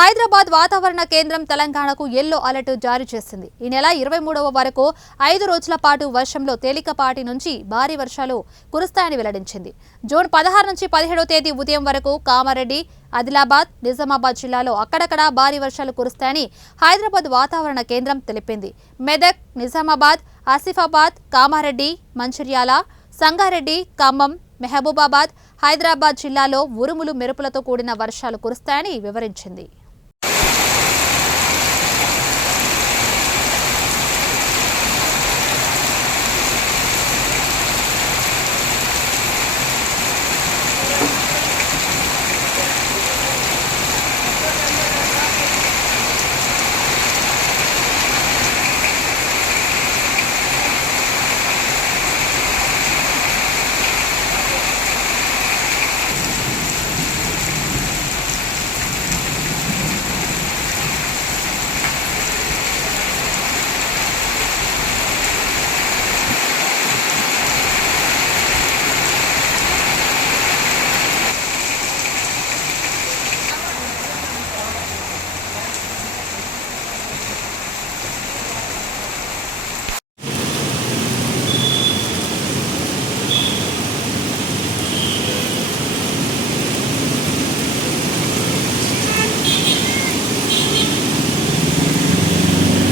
హైదరాబాద్ వాతావరణ కేంద్రం తెలంగాణకు యెల్లో అలర్ట్ జారీ చేసింది. ఈ నెల 23వ వరకు 5 రోజుల పాటు వర్షంలో తేలికపాటి నుంచి భారీ వర్షాలు కురుస్తాయని వెల్లడించింది. జూన్ 16 నుంచి 17వ తేదీ ఉదయం వరకు కామారెడ్డి, ఆదిలాబాద్, నిజామాబాద్ జిల్లాలో అక్కడక్కడ భారీ వర్షాలు కురుస్తాయని హైదరాబాద్ వాతావరణ కేంద్రం తెలిపింది. మెదక్, నిజామాబాద్, ఆసిఫాబాద్, కామారెడ్డి, మంచిర్యాల, సంగారెడ్డి, ఖమ్మం, మహబూబాబాద్, హైదరాబాద్ జిల్లాలో ఉరుములు మెరుపులతో కూడిన వర్షాలు కురుస్తాయని వివరించింది.